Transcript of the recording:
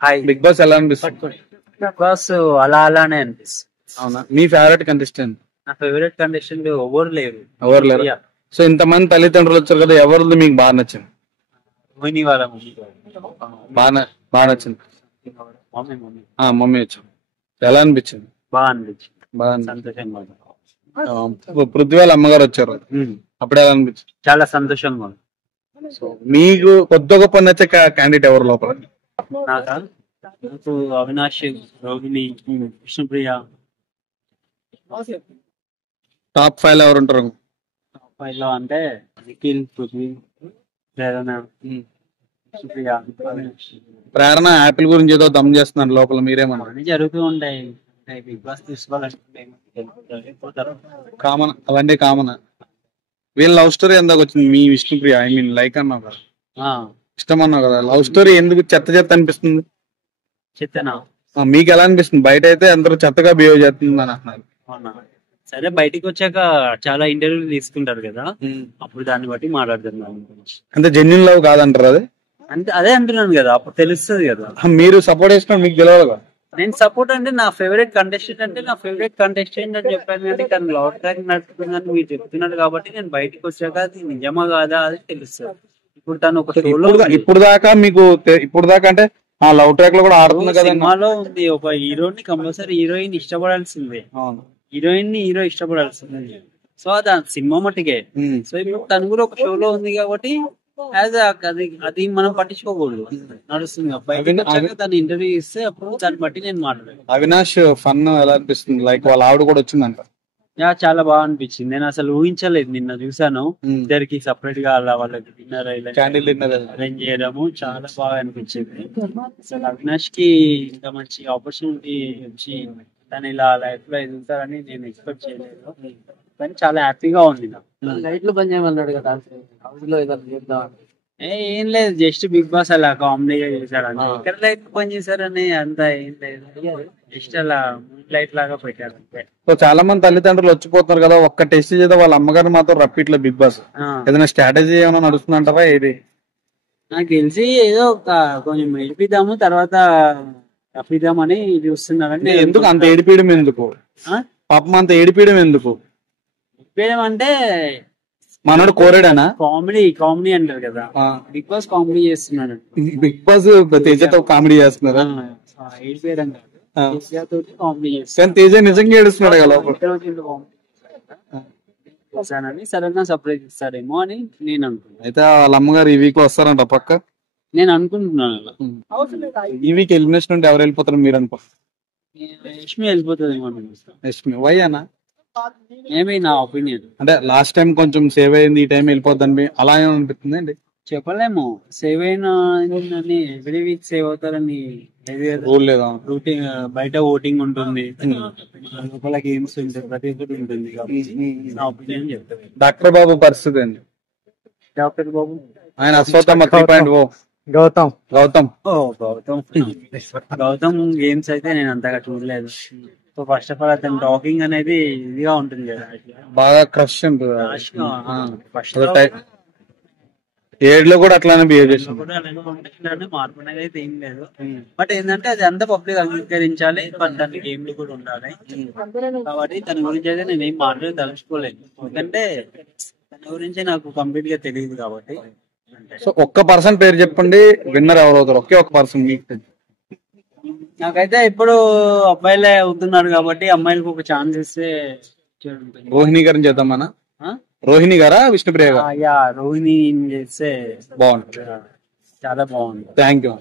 Hi. Big boss ఎలా అనిపిస్తుంది? Big boss అలా అలానే అనిపిస్తుంది. అవునా, మీ ఫేవరెట్ కంటెస్టెంట్? నా ఫేవరెట్ కండిషన్ ఎవరు లేరు. ఎవరు లేరు. సో ఇంతమంది తల్లిదండ్రులు వచ్చారు కదా, ఎవరిది మీకు బాగా నచ్చింది? రోహిణి వాళ్ళ బాగా నచ్చింది. మమ్మీ మమ్మీ మమ్మీ వచ్చింది. ఎలా అనిపించింది? బాగా అనిపించింది. బాగా సంతోషంగా ఉంది. పృథ్వీ వాళ్ళ అమ్మగారు వచ్చారు, అప్పుడు ఎలా అనిపించింది? చాలా సంతోషంగా ఉంది. సో మీకు కొత్త గొప్ప నచ్చే క్యాండిడేట్ ఎవరు లోపల? నాకు అవినాష్, రోహిణి, విష్ణుప్రియ. టాప్ 5 ఎవరు ఉంటారు? టాప్ 5 లో అంటే నిఖిల్, పృథ్వీ, ప్రేరణ, విష్ణుప్రియ, అవినాష్. ప్రేరణ యాపిల్ గురించి ఏదో దమ్ చేస్తున్నారు లోపల, మీరేమన్నా? అన్ని జరుగుతూ ఉంటాయి. బిగ్ బాస్ తీసుకోవాలంటే కామన్, అవన్నీ కామన్. వీళ్ళ లవ్ స్టోరీ ఎందాక వచ్చింది? మీ విష్ణుప్రియ ఐ మీన్ లైక్ అన్నావు కదా, ఇష్టం అన్నావు కదా, లవ్ స్టోరీ ఎందుకు చెత్త అనిపిస్తుంది? చెత్తనా? మీకు ఎలా అనిపిస్తుంది? బయట అయితే అందరూ చెత్తగా బిహేవ్ చేస్తుంది అని అంటున్నారు. సరే, బయటికి వచ్చాక చాలా ఇంటర్వ్యూలు తీసుకుంటారు కదా, అప్పుడు దాన్ని బట్టి మాట్లాడుతున్నాను. అంటే జెన్యున్ లవ్ కాదంటారు అది? అంటే అదే అంటున్నాను కదా, అప్పుడు తెలుస్తుంది కదా. మీరు సపోర్ట్ చేసిన మీకు తెలియదు కదా. నేను సపోర్ట్ అంటే నా ఫేవరెట్ కంటెస్టెంట్ అని చెప్పాను, కానీ తను లవ్ ట్రాక్ నడుపుతుందని మీరు చెప్తున్నారు కాబట్టి నేను బయటకు వచ్చాక అది నిజమా కాదా అది తెలుస్తుంది. ఇప్పుడు తను ఒక షోలో ఇప్పుడు దాకా అంటే ఆ లవ్ ట్రాక్ లో కూడా ఆడుతుంది కదా. సినిమాలో ఉంది, ఒక హీరోని కంపల్సరీ హీరోయిన్ ఇష్టపడాల్సిందే, హీరోయిన్ ని హీరో ఇష్టపడాల్సిందే. సో అది సినిమా మట్టుకే. సో ఇప్పుడు తను కూడా ఒక షోలో ఉంది కాబట్టి అది మనం పట్టించుకోకూడదు, నడుస్తుంది. దాన్ని ఇంటర్వ్యూ ఇస్తే అప్పుడు దాన్ని బట్టి నేను మాట్లాడాను. అవినాష్ ఫన్ ఎలా అనిపిస్తుంది? లైక్ వాళ్ళ ఆవిడ కూడా వచ్చిందంట. చాలా బాగా అనిపించింది. నేను అసలు ఊహించలేదు, నిన్న చూసాను. ఇద్దరికి సపరేట్ గా అలా వాళ్ళకి డిన్నర్ అరేంజ్ చేయడము చాలా బాగా అనిపించింది. అసలు అవినాష్ కి ఇంత మంచి ఆపర్చునిటీ వచ్చి తను ఇలా లైఫ్ లో ఎదుగుతారని నేను ఎక్స్పెక్ట్ చేయలేదు, కానీ చాలా హ్యాపీగా ఉంది. లైట్లు బంద్ చేయమన్నాడు కదా, ఏం లేదు, జస్ట్ బిగ్ బాస్ అలా కామెడీగా చేశారు. ఎక్కడ లైట్ పని చేశారని అంత ఏం లేదు, జస్ట్ అలా లైట్ లాగా పెట్టారు అంతే. సో చాలా మంది తల్లిదండ్రులు వచ్చిపోతున్నారు కదా, ఒక్క టెస్ట్ చేద్దా వాళ్ళ అమ్మగారు మాత్రం రప్పిట్లో బిగ్ బాస్ ఏదైనా స్ట్రాటజీ ఏమైనా నడుస్తుందంటారా? ఏది నాకు తెలిసి ఏదో కొంచెం ఏడిపిద్దాము, తర్వాత రప్పిద్దామని చూస్తున్నారంటే. ఎందుకు అంత ఏడిపీయడం? ఎందుకు పాపం అంత ఏడిపీయడం ఎందుకు? అంటే మనోడు కోరేడానా? కామెడీ అంటారు కదా, బిగ్ బాస్ కామెడీ చేస్తున్నాడు. బిగ్ బాస్ తేజతో కామెడీ చేస్తున్నారు, ఏడిపోయడం కామెడీ చేస్తారు. తేజ నిజంగా ఏడుస్తున్నాడు కదా, సడన్ గా సర్ప్రైజ్ ఇస్తారేమో అని నేను అనుకున్నాను. అయితే వాళ్ళ అమ్మగారు ఈ వీక్ లో వస్తారంట పక్క, నేను అనుకుంటున్నాను. ఈ వీక్ ఎలిమినేషన్ ఉంటే ఎవరు వెళ్ళిపోతారు మీరు అనుకో? యష్మి వెళ్ళిపోతుంది ఏమో. యష్మి వై అన్నా? మేబీ నా ఒపీనియన్. అంటే లాస్ట్ టైం కొంచెం సేవ్ అయింది, ఈ టైం వెళ్ళిపోద్దని అలా ఏమనిపిస్తుంది అండి? చెప్పలేము, సేవ్ అయినా ఎవ్రీ వీక్ సేవ్ అవుతారని రూల్ లేదా? రూటీన్ బయట ఓటింగ్ ఉంటుంది, లోపల గేమ్స్ ఉంటాయి, ప్రతి ఒక్కటి ఉంటుంది. నా ఒపీనియన్ చెప్తాను. డాక్టర్ బాబు పరిస్థితి అండి. డాక్టర్ బాబు ఆయన అశ్వత్థామ 3.0 గౌతమ్ గేమ్స్ అయితే నేను అంతగా చూడలేదు. సో ఫస్ట్ ఆఫ్ ఆల్ అతని టాకింగ్ అనేది ఇదిగా ఉంటుంది కదా, బాగా క్రష్ ఉంటుంది. ఫస్ట్ 7 లో కూడా అట్లానే బిహేవ్ చేస్తాను, మార్పు అనేది అయితే ఏం లేదు. బట్ ఏంటంటే అది అంతా పబ్లిక్ అంగీకరించాలి, దాని గేమ్లు కూడా ఉండాలి. కాబట్టి తన గురించి అయితే నేను ఏం మాట్లాడి తలుచుకోలేదు, ఎందుకంటే తన గురించి నాకు కంప్లీట్ గా తెలియదు కాబట్టి. సో ఒక్క పర్సన్ పేరు చెప్పండి, విన్నర్ ఎవరు అవుతారు? ఒకే ఒక పర్సన్ మీకు. నాకైతే ఇప్పుడు అబ్బాయిలే అవుతున్నారు కాబట్టి అమ్మాయిలకు ఒక ఛాన్స్ ఇస్తే. రోహిణి గారిని చేద్దామన్నా? రోహిణి గారా విష్ణుప్రియ గారా? రోహిణి చేస్తే బాగుంటుంది, చాలా బాగుంది. Thank you.